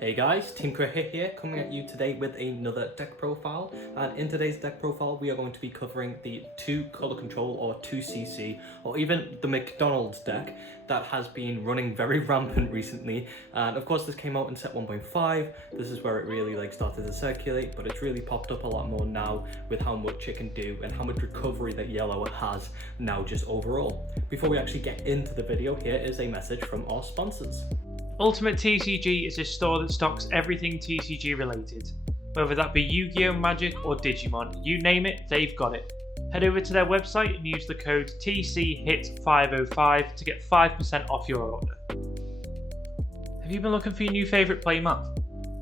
Hey guys, Team Hit here, coming at you today with another deck profile, and in today's deck profile we are going to be covering the 2 color control or 2cc, or even the McDonald's deck that has been running very rampant recently. And of course this came out in set 1.5, this is where it really started to circulate, but it's really popped up a lot more now with how much it can do and how much recovery that yellow has now just overall. Before we actually get into the video, here is a message from our sponsors. Ultimate TCG is a store that stocks everything TCG related. Whether that be Yu-Gi-Oh, Magic or Digimon, you name it, they've got it. Head over to their website and use the code TCHIT505 to get 5% off your order. Have you been looking for your new favourite playmat?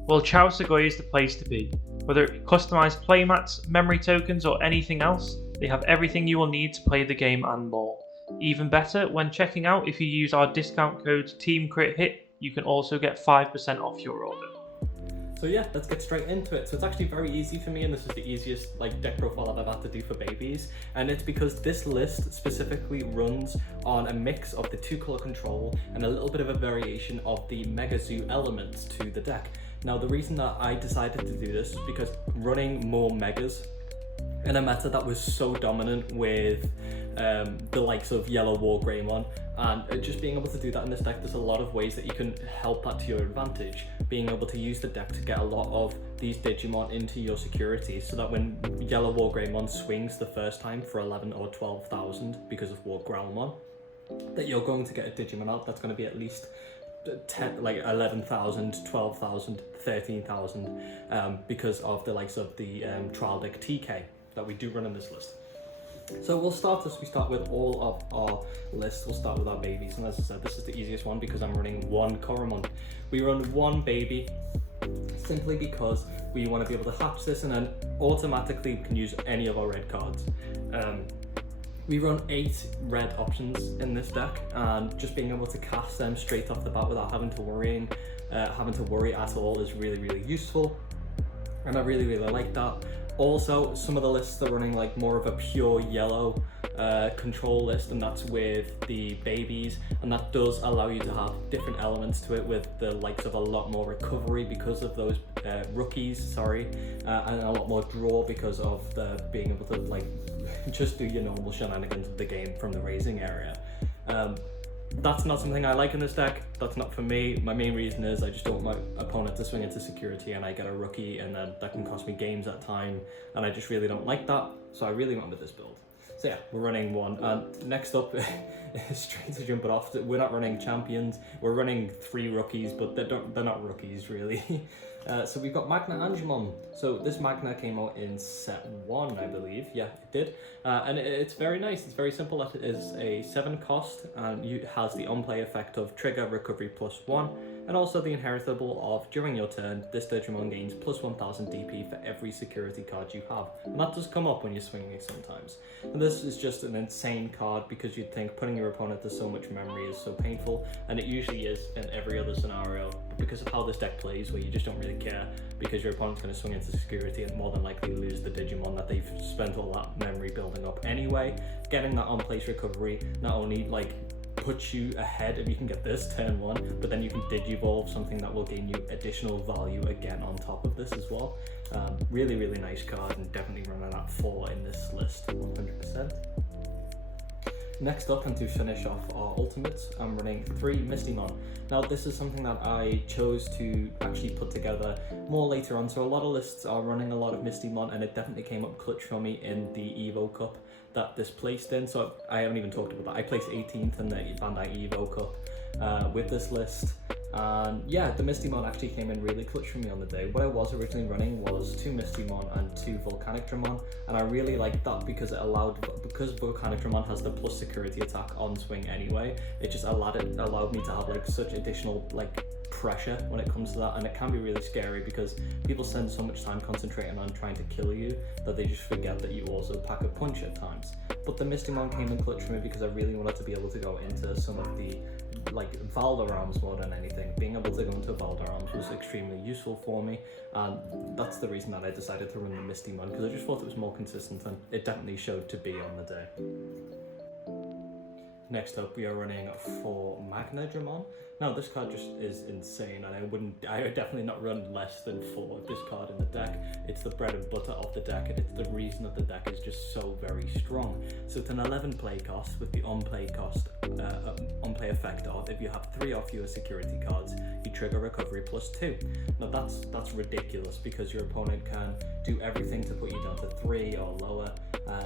Well, Chao Sugoi is the place to be. Whether it be customised playmats, memory tokens or anything else, they have everything you will need to play the game and more. Even better, when checking out, if you use our discount code TEAMCRITHIT, you can also get 5% off your order. So yeah, let's get straight into it. So it's actually very easy for me, and this is the easiest deck profile I've ever had to do for babies. And it's because this list specifically runs on a mix of the 2 color control and a little bit of a variation of the Mega Zoo elements to the deck. Now the reason that I decided to do this is because running more Megas in a meta that was so dominant with the likes of Yellow War Greymon, and just being able to do that in this deck, there's a lot of ways that you can help that to your advantage. Being able to use the deck to get a lot of these Digimon into your security, so that when Yellow War Greymon swings the first time for 11 or 12,000 because of War Growlmon, that you're going to get a Digimon out that's going to be at least 11,000, 12,000, 13,000 because of the likes of the trial deck TK that we do run in this list. So we'll start this, we start with all of our lists, we'll start with our babies, and as I said, this is the easiest one because I'm running 1 Koromon. We run 1 baby simply because we want to be able to hatch this and then automatically we can use any of our red cards. We run 8 red options in this deck, and just being able to cast them straight off the bat without having to worry at all is really useful, and I really like that. Also, some of the lists are running more of a pure yellow control list, and that's with the babies, and that does allow you to have different elements to it with the likes of a lot more recovery because of those rookies, and a lot more draw because of the being able to just do your normal shenanigans of the game from the raising area. That's not something I like in this deck, that's not for me. My main reason is I just don't want my opponent to swing into security and I get a rookie, and then that can cost me games at time, and I just really don't like that, so I really went with this build. So yeah, we're running 1, and next up, straight to jump it off, we're not running champions, we're running 3 rookies, but they're not rookies really. So we've got Magnetron. So this Magna came out in set 1, I believe. Yeah, it did. And it's very nice. It's very simple. It is a 7 cost, and it has the on-play effect of trigger recovery +1, and also the inheritable of during your turn, this Digimon gains +1000 DP for every security card you have. And that does come up when you're swinging it sometimes. And this is just an insane card because you'd think putting your opponent to so much memory is so painful, and it usually is in every other scenario. But because of how this deck plays, where you just don't really care because your opponent's going to swing into security and more than likely lose the Digimon that they've spent all that memory building up anyway, getting that on-place recovery not only puts you ahead if you can get this turn 1, but then you can Digivolve something that will gain you additional value again on top of this as well. Really nice card, and definitely running at 4 in this list, 100%. Next up, and to finish off our ultimates, I'm running 3 Misty Mod. Now this is something that I chose to actually put together more later on, so a lot of lists are running a lot of Misty Mod, and it definitely came up clutch for me in the Evo Cup that this placed in, so I haven't even talked about that. I placed 18th in the Bandai Evo Cup with this list. And yeah, the Misty Mon actually came in really clutch for me on the day. What I was originally running was 2 Misty Mon and 2 Volcanic Dramon, and I really liked that because because Volcanic Dramon has the plus security attack on swing anyway, it just allowed me to have such additional pressure when it comes to that, and it can be really scary because people spend so much time concentrating on trying to kill you that they just forget that you also pack a punch at times. But the Misty Mon came in clutch for me because I really wanted to be able to go into some of the Valderarms more than anything. Being able to go into Valderarms was extremely useful for me, and that's the reason that I decided to run the Misty Mon, because I just thought it was more consistent, and it definitely showed to be on the day. Next up, we are running for Magnetron. Now, this card just is insane, and I would definitely not run less than 4 of this card in the deck. It's the bread and butter of the deck, and it's the reason that the deck is just so very strong. So it's an 11 play cost with the on-play effect of, if you have 3 or fewer security cards, you trigger recovery +2. Now that's ridiculous, because your opponent can do everything to put you down to 3 or lower,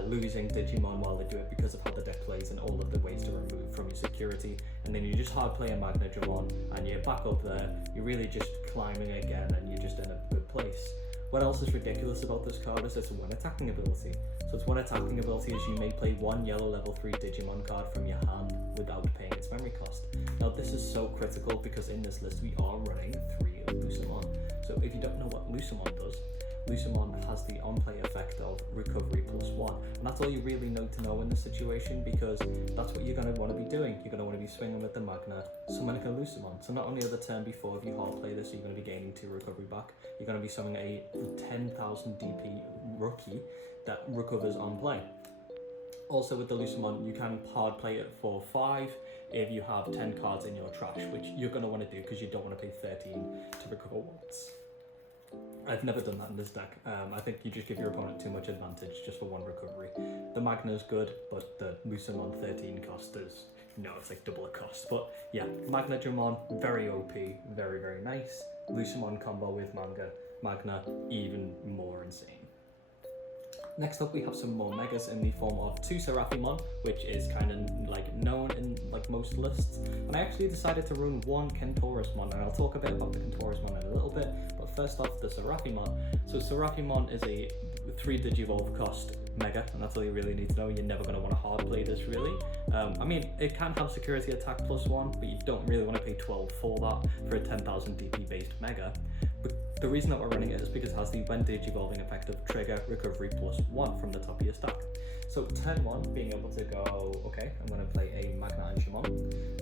losing Digimon while they do it because of how the deck plays and all of the ways to remove from your security, and then you just hard play a Magnetron and you're back up there, you're really just climbing again, and you're just in a good place. What else is ridiculous about this card is its one attacking ability. So its one attacking ability is you may play 1 yellow level 3 Digimon card from your hand without paying its memory cost. Now this is so critical because in this list we are running 3 Lucemon. So if you don't know what Lucemon does, Lucemon has the on-play effect of recovery +1, and that's all you really need to know in this situation, because that's what you're going to want to be doing. You're going to want to be swinging with the Magna, summoning a Lucemon. So not only at the turn before, if you hard play this, you're going to be gaining 2 recovery back. You're going to be summoning a 10,000 DP rookie that recovers on play. Also with the Lucemon, you can hard play it for 5 if you have 10 cards in your trash, which you're going to want to do because you don't want to pay 13 to recover once. I've never done that in this deck. I think you just give your opponent too much advantage just for 1 recovery. The Magna is good, but the Lucemon 13 cost is, it's like double the cost. But yeah, Magnetron, very OP, very, very nice. Lucemon combo with Magna, even more insane. Next up, we have some more megas in the form of 2 Seraphimon, which is kind of like known in like most lists. And I actually decided to run 1 Kentaurismon, and I'll talk a bit about the Kentaurismon in a little bit. But first off, the Seraphimon. So Seraphimon is a 3 Digivolve cost mega, and that's all you really need to know. You're never going to want to hard play this really. I mean, it can have security attack +1, but you don't really want to pay 12 for that for a 10,000 DP based mega. But the reason that we're running it is because it has the when Digivolving effect of trigger recovery +1 from the top of your stack. So turn 1, being able to go, okay, I'm going to play a Magnetron,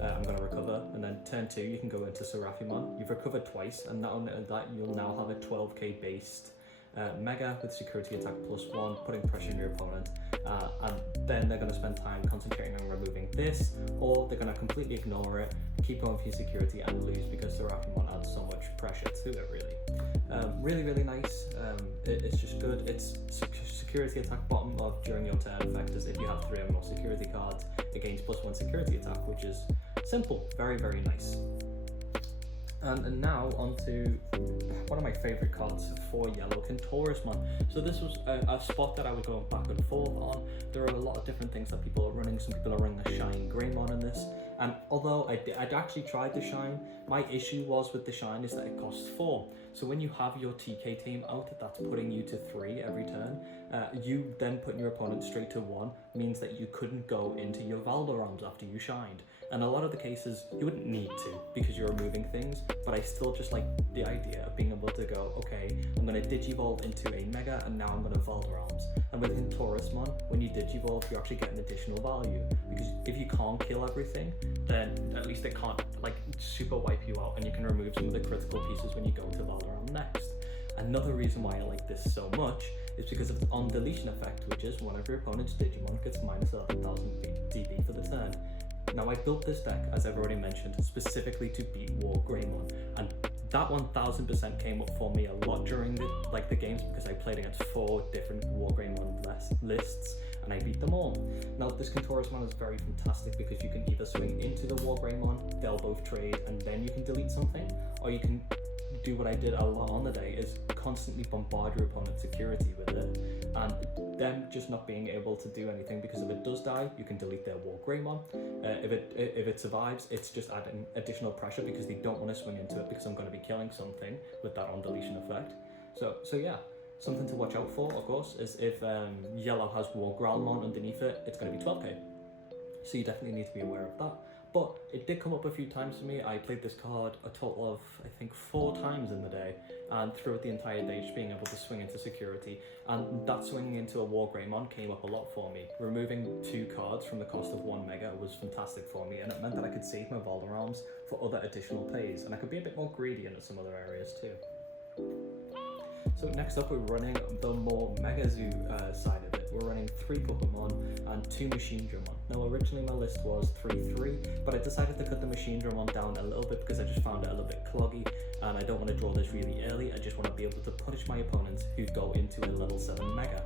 I'm going to recover, and then turn 2, you can go into Seraphimon. You've recovered twice, and not only that, you'll now have a 12k based mega with security attack +1, putting pressure on your opponent, and then they're going to spend time concentrating on removing this, or they're going to completely ignore it, keep going for your security, and lose because Seraphimon adds so much pressure to it really. Really nice. It's just good. It's security attack bottom of during your turn effect is if you have 3 or more security cards against +1 security attack, which is simple, very, very nice. And now onto one of my favourite cards for yellow, Kentaurismon. So this was a spot that I was going back and forth on. There are a lot of different things that people are running. Some people are running the Shine Greymon in this. And although I'd actually tried the Shine, my issue was with the Shine is that it costs 4. So when you have your TK team out, that's putting you to 3 every turn. You then putting your opponent straight to 1 means that you couldn't go into your Valderoms after you shined. And a lot of the cases, you wouldn't need to because you're removing things, but I still just like the idea of being able to go, okay, I'm going to Digivolve into a Mega, and now I'm going to Valderoms. And with Kentaurismon, when you Digivolve, you actually get an additional value, because if you can't kill everything, then at least it can't like super wipe you out, and you can remove some of the critical pieces when you go to Valderom next. Another reason why I like this so much is because of the on deletion effect, which is one of your opponent's Digimon gets minus 11,000 DP for the turn. Now I built this deck, as I've already mentioned, specifically to beat War Greymon, and that 1000% came up for me a lot during the games, because I played against 4 different War Greymon lists and I beat them all. Now this Kentaurismon is very fantastic because you can either swing into the War Greymon, they'll both trade, and then you can delete something, or you can do what I did a lot on the day, is constantly bombard your opponent's security with it, and them just not being able to do anything, because if it does die, you can delete their War Greymon. If it survives, it's just adding additional pressure because they don't want to swing into it, because I'm going to be killing something with that on deletion effect. So yeah, something to watch out for, of course, is if yellow has War Growlmon underneath it, it's going to be 12k. So you definitely need to be aware of that. But it did come up a few times for me. I played this card a total of, I think, 4 times in the day, and throughout the entire day just being able to swing into security, and that swinging into a War Greymon came up a lot for me. Removing 2 cards from the cost of 1 mega was fantastic for me, and it meant that I could save my Valderoms for other additional plays, and I could be a bit more greedy in some other areas too. So next up, we're running the more Mega Zoo side of it, we're running 3 Puppetmon and 2 Machine Drummon. Now originally my list was 3-3, but I decided to cut the Machine Drummon down a little bit because I just found it a little bit cloggy, and I don't want to draw this really early. I just want to be able to punish my opponents who go into a level 7 Mega.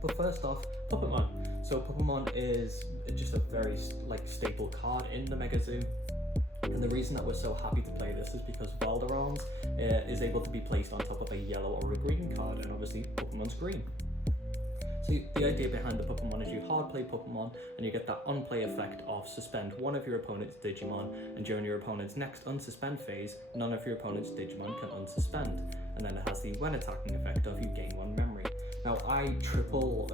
But first off, Puppetmon. So Puppetmon is just a very staple card in the Mega Zoo. And the reason that we're so happy to play this is because Valderarms is able to be placed on top of a yellow or a green card, and obviously Puppetmon's green. So the idea behind the Puppetmon is you hard play Puppetmon and you get that on-play effect of suspend one of your opponent's Digimon, and during your opponent's next unsuspend phase, none of your opponent's Digimon can unsuspend. And then it has the when attacking effect of you gain 1 memory. Now I triple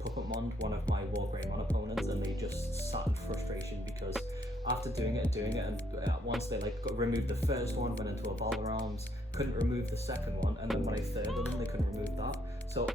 Puppetmon one of my Wargreymon opponents, and they just sat in frustration because after doing it, and once they removed the first one, went into a Valderarms, couldn't remove the second one, and then when I thirded them, they couldn't remove that. So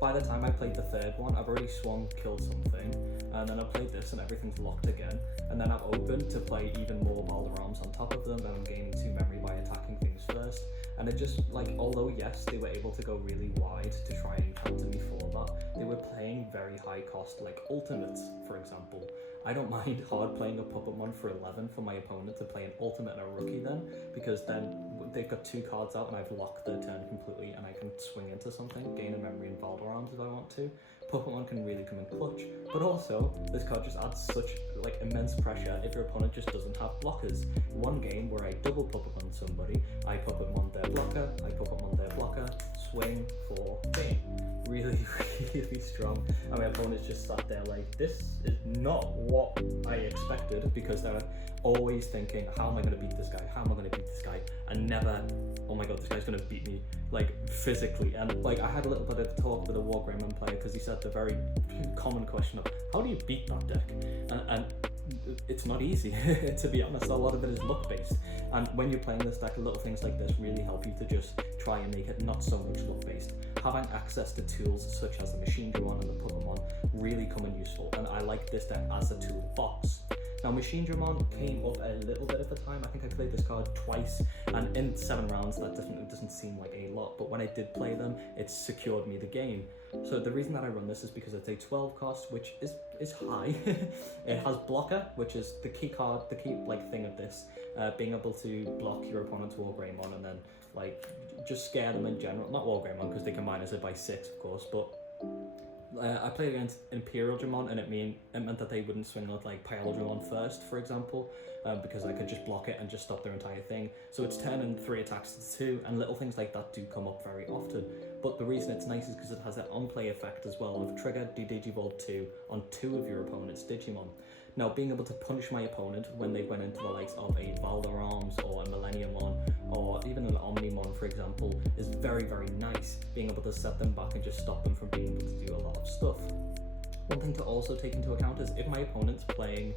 by the time I played the third one, I've already swung, killed something, and then I played this and everything's locked again, and then I've opened to play even more Valderarms on top of them, and I'm gaining 2 memory by attacking things first. And it just, although yes, they were able to go really wide to try and counter me for that, they were playing very high cost, ultimates, for example. I don't mind hard playing a Puppetmon for 11 for my opponent to play an ultimate and a rookie then, because then they've got 2 cards out and I've locked their turn completely and I can swing into something, gain a memory in Valderarms if I want to. Puppetmon can really come in clutch, but also this card just adds such immense pressure if your opponent just doesn't have blockers. One game where I double Puppetmon somebody, I Puppetmon their blocker, I Puppetmon their blocker, swing for game. Really, really strong. And my opponent's just sat there this is not what I expected, because they're always thinking, how am I going to beat this guy? How am I going to beat this guy? And never, oh my god, this guy's going to beat me, physically. And I had a little bit of talk with a Wargreymon player because he said the very common question of, how do you beat that deck? And it's not easy, to be honest. A lot of it is luck based, and when you're playing this deck, little things like this really help you to just try and make it not so much luck based. Having access to tools such as the Machine Drummon and the Puppetmon really come in useful, and I like this deck as a toolbox. Now Machine Drummon came up a little bit at the time. I think I played this card twice, and in 7 rounds that doesn't seem like a lot, but when I did play them, it secured me the game. So the reason that I run this is because it's a 12 cost, which is high. It has blocker, which is the key card, the key thing of this, being able to block your opponent's Wargreymon and then just scare them in general. Not Wargreymon because they can minus it by 6, of course, but I played against Imperial Drummon, and it meant that they wouldn't swing out Pile Drummon first, for example, because I could just block it and just stop their entire thing. So it's turning 3 attacks to 2, and little things like that do come up very often. But the reason it's nice is because it has that on-play effect as well of trigger Digivolve 2 on 2 of your opponent's Digimon. Now, being able to punish my opponent when they went into the likes of a Valderarms or a Millenniumon or even an Omnimon, for example, is very, very nice. Being able to set them back and just stop them from being able to do a lot of stuff. One thing to also take into account is if my opponent's playing,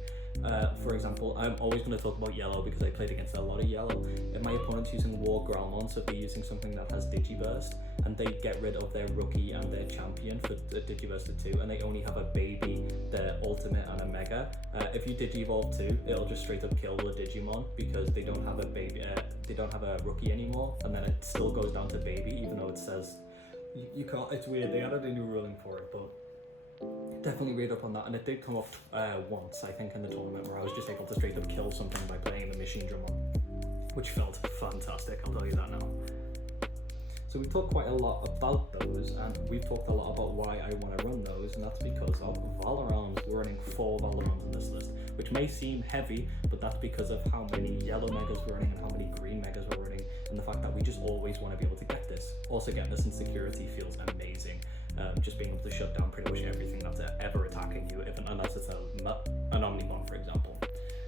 for example, I'm always going to talk about yellow because I played against a lot of yellow. If my opponent's using War Growlmon, so if they're using something that has Digiburst, and they get rid of their rookie and their champion for the Digiburst of 2, and they only have a baby, their ultimate and a mega, if you Digivolve 2, it'll just straight up kill the Digimon because they don't have a baby, they don't have a rookie anymore, and then it still goes down to baby, even though it says you can't. It's weird. They added a new ruling for it, but definitely read up on that. And it did come up once, I think, in the tournament where I was just able to straight up kill something by playing the Machine Drummon, which felt fantastic, I'll tell you that now. So we've talked quite a lot about those, and we've talked a lot about why I want to run those, and that's because of Valderarms. We're running 4 Valderarms in this list, which may seem heavy, but that's because of how many yellow megas we're running and how many green megas we're running, and the fact that we just always want to be able to get this. Also, getting this in security feels amazing. Just being able to shut down pretty much everything that's ever attacking you, unless it's an Omnimon, for example.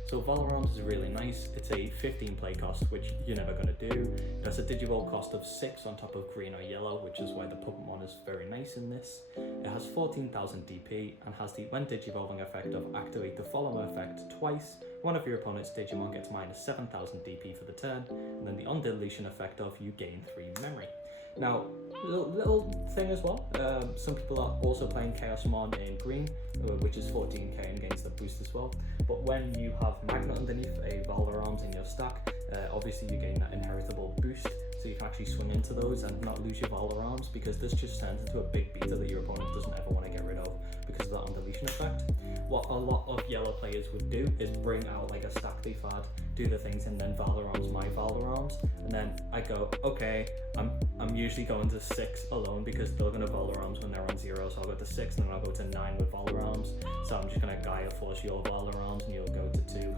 So Valderarms is really nice. It's a 15 play cost, which you're never going to do. It has a Digivolve cost of 6 on top of green or yellow, which is why the Puppetmon is very nice in this. It has 14,000 DP and has the when Digivolving effect of activate the follow effect twice. One of your opponent's Digimon gets minus 7,000 DP for the turn, and then the on deletion effect of you gain 3 memory. Now, little thing as well, some people are also playing Chaosmon in green, which is 14k and gains the boost as well. But when you have Magnet underneath a Valderarms in your stack, obviously you gain that inheritable boost, so you can actually swing into those and not lose your Valor Arms, because this just turns into a big beta that your opponent doesn't ever want to get rid of because of that undeletion effect. What a lot of yellow players would do is bring out like a stack they had, do the things, and then Valor Arms my Valor Arms, and then I go, okay, I'm usually going to 6 alone because they're going to Valor Arms when they're on 0, so I'll go to 6 and then I'll go to 9 with Valor Arms, so I'm just going to Gaia Force your Valor Arms and you'll go to 2.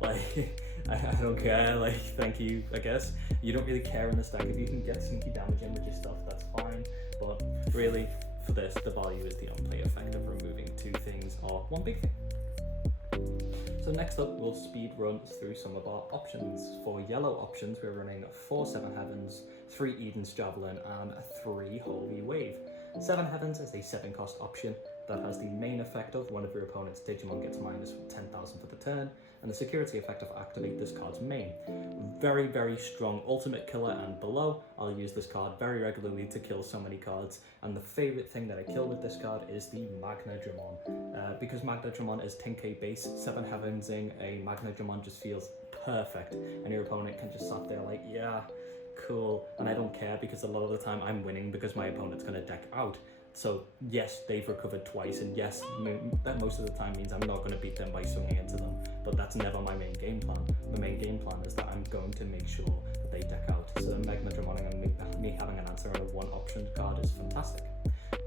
Like, I don't care, like, thank you, I guess. You don't really care in the stack. If you can get sneaky damage in with your stuff, that's fine, but really, for this, the value is the on-play effect of removing 2 things or 1 big thing. So next up, we'll speed run through some of our options. For yellow options, we're running 4 Seven Heavens, 3 Eden's Javelin, and 3 Holy Wave. 7 Heavens is a 7 cost option that has the main effect of one of your opponent's Digimon gets minus 10,000 for the turn, and the security effect of activate this card's main. Very, very strong ultimate killer and below. I'll use this card very regularly to kill so many cards, and the favourite thing that I kill with this card is the Magnetron. Because Magnetron is 10k base, 7 Heavensing a Magnetron just feels perfect, and your opponent can just sit there like, yeah, cool, and I don't care because a lot of the time I'm winning because my opponent's going to deck out. So yes, they've recovered twice, and yes, that most of the time means I'm not going to beat them by swinging into them, but that's never my main game plan. The main game plan is that I'm going to make sure that they deck out. So Magnetron and me having an answer on a 1 option card is fantastic.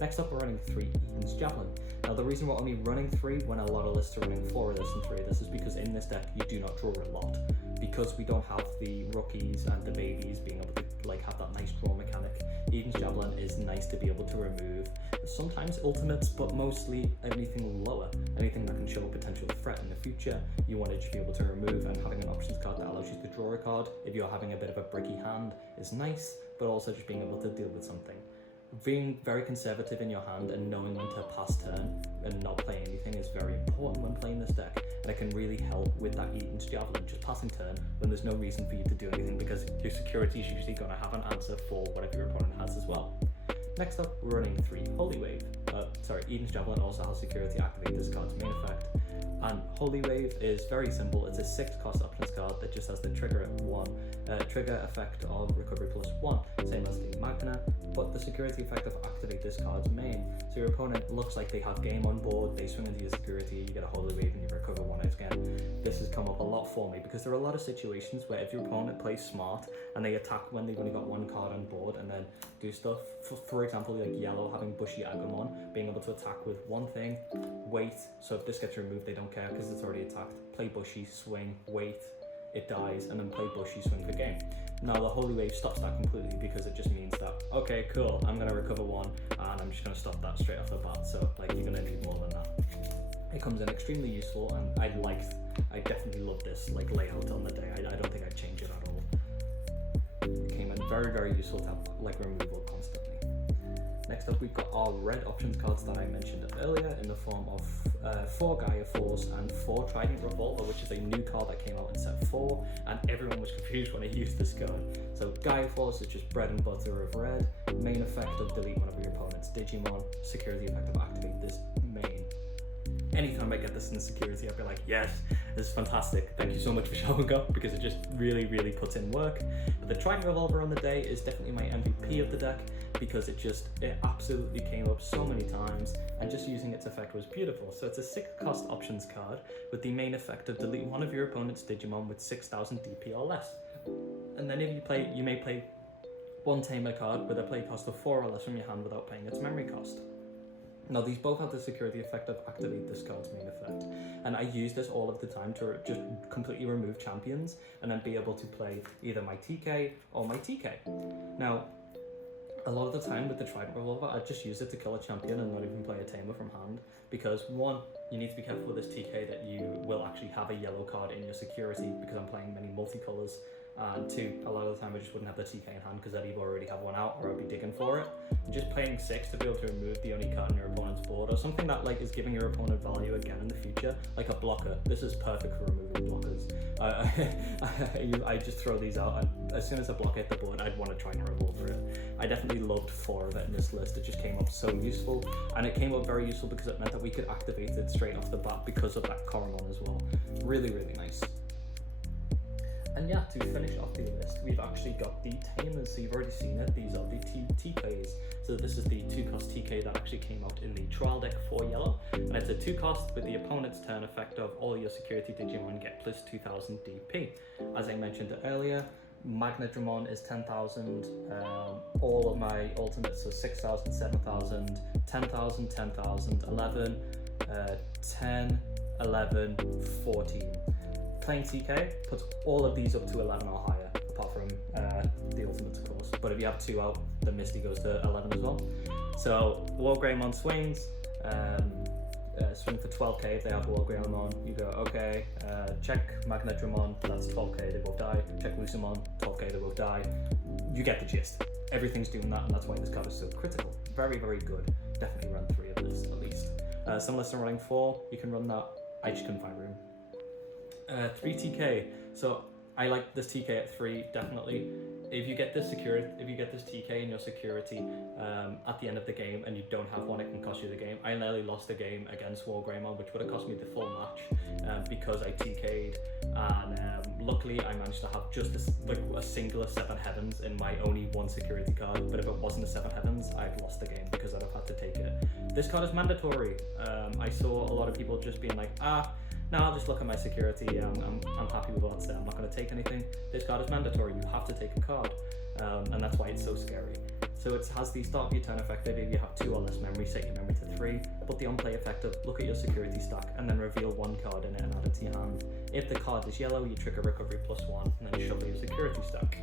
Next up, we're running 3 Eden's Javelin. Now the reason we're only running 3 when a lot of lists are running 4 of this and 3 of this is because in this deck you do not draw a lot. Because we don't have the rookies and the babies being able to like have that nice draw mechanic, Eden's Javelin is nice to be able to remove sometimes ultimates, but mostly anything lower, anything that can show a potential threat in the future. You want to just be able to remove, and having an options card that allows you to draw a card if you're having a bit of a bricky hand is nice, but also just being able to deal with something. Being very conservative in your hand and knowing when to pass turn and not play anything is very important when playing this deck, and it can really help with that Eden's Javelin, just passing turn when there's no reason for you to do anything because your security is usually going to have an answer for whatever your opponent has as well. Next up, we're running 3 Holy Wave. Eden's Javelin also has security activate this card's main effect. And Holy Wave is very simple. It's a 6 cost options card that just has the trigger at 1, trigger effect of recovery plus 1, same as the Magna, but the security effect of activate this card's main. So your opponent looks like they have game on board, they swing into your security, you get a Holy Wave and you recover 1 again. This has come up a lot for me because there are a lot of situations where if your opponent plays smart and they attack when they've only got 1 card on board and then do stuff, for example like yellow having Bushy Agumon, being able to attack with 1 thing, wait, so if this gets removed they don't care because it's already attacked, play Bushy, swing, wait, it dies, and then play Bushy, swing for game. Now the Holy Wave stops that completely because it just means that, okay, cool, I'm going to recover 1 and I'm just going to stop that straight off the bat, so like you're going to need more than that. It comes in extremely useful, and I definitely love this like layout on the day. I don't think I'd change it at all. It came in very, very useful to have like removal constantly. Next up, we've got our red options cards that I mentioned earlier in the form of 4 Gaia Force and 4 Trident Revolver, which is a new card that came out in set 4, and everyone was confused when I used this card. So Gaia Force is just bread and butter of red, main effect of delete one of your opponent's Digimon, security effect of activate this main. Anytime I get this in security, I'll be like, yes, this is fantastic. Thank you so much for showing up because it just really, really puts in work. But the Trident Revolver on the day is definitely my MVP of the deck because it absolutely came up so many times, and just using its effect was beautiful. So it's a 6 cost options card with the main effect of delete one of your opponent's Digimon with 6,000 DP or less. And then if you may play 1 Tamer card with a play cost of 4 or less from your hand without paying its memory cost. Now these both have the security effect of activate this card's main effect, and I use this all of the time to just completely remove champions and then be able to play either my TK or my TK. Now, a lot of the time with the Trident Revolver, I just use it to kill a champion and not even play a Tamer from hand, because 1, you need to be careful with this TK that you will actually have a yellow card in your security because I'm playing many multicolours, and 2, a lot of the time I just wouldn't have the TK in hand because I'd either already have 1 out or I'd be digging for it. And just playing 6 to be able to remove the only card on your opponent's board, or something that like is giving your opponent value again in the future, like a blocker. This is perfect for removing blockers. I just throw these out, and as soon as a blocker hit the board, I'd want to try and revolver it. I definitely loved 4 of it in this list. It just came up so useful, and it came up very useful because it meant that we could activate it straight off the bat because of that Coromon as well. Really, really nice. And yeah, to finish off the list, we've actually got the Tamers. So you've already seen it. These are the two TKs. So this is the 2-cost TK that actually came out in the trial deck for yellow. And it's a 2-cost with the opponent's turn effect of all your security Digimon get plus 2000 DP. As I mentioned earlier, Magnetron is 10,000. All of my ultimates are 6,000, 7,000, 10,000, 10,000, 11, 10, 11, 14. Playing TK puts all of these up to 11 or higher, apart from the ultimates, of course. But if you have 2 out, the Misty goes to 11 as well. So Wargreymon swings, swing for 12k if they have Wargreymon. You go, okay, check Magnetron, that's 12k, they both die. Check Lucimon, 12k, they both die. You get the gist. Everything's doing that, and that's why this card is so critical. Very, very good. Definitely run 3 of this, at least. Some lists are running 4, you can run that. I just couldn't find room. 3 TK. So I like this TK at 3, definitely. If you get this TK in your security at the end of the game and you don't have one, it can cost you the game. I nearly lost the game against Wargreymon, which would have cost me the full match because I TK'd, and luckily I managed to have just a singular 7 heavens in my only 1 security card. But if it wasn't a 7 heavens, I'd lost the game because I'd have had to take it. This card is mandatory. I saw a lot of people just being like, no, I'll just look at my security, I'm happy with what's there, I'm not going to take anything. This card is mandatory, you have to take a card, and that's why it's so scary. So it has the start of your turn effective. If you have 2 or less memory, set your memory to 3, put the on-play effective, look at your security stack, and then reveal 1 card in it and add it to your hand. If the card is yellow, you trigger recovery +1, and then you shuffle your security stack.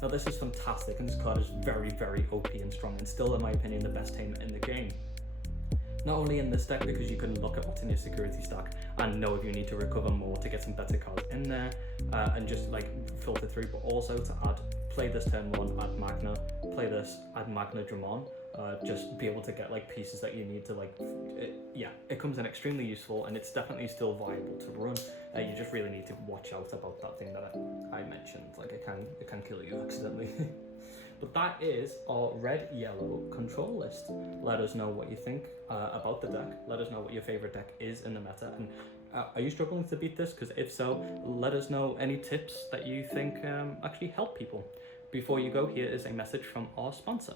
Now this is fantastic, and this card is very, very OP and strong, and still, in my opinion, the best tamer in the game. Not only in this deck, because you can look at what's in your security stack and know if you need to recover more to get some better cards in there, and just like filter through, but also to add, play this turn 1, add Magna, play this, add Magnetron, just be able to get like pieces that you need to like, it comes in extremely useful, and it's definitely still viable to run. You just really need to watch out about that thing that I mentioned, like it can kill you accidentally. But that is our red-yellow control list. Let us know what you think about the deck. Let us know what your favorite deck is in the meta. And are you struggling to beat this? Because if so, let us know any tips that you think actually help people. Before you go, here is a message from our sponsor.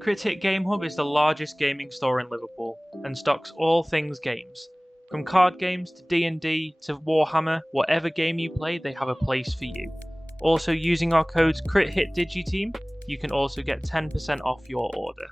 Crit Hit Game Hub is the largest gaming store in Liverpool and stocks all things games. From card games to D&D to Warhammer, whatever game you play, they have a place for you. Also, using our codes CritHitDigiTeam, you can also get 10% off your order.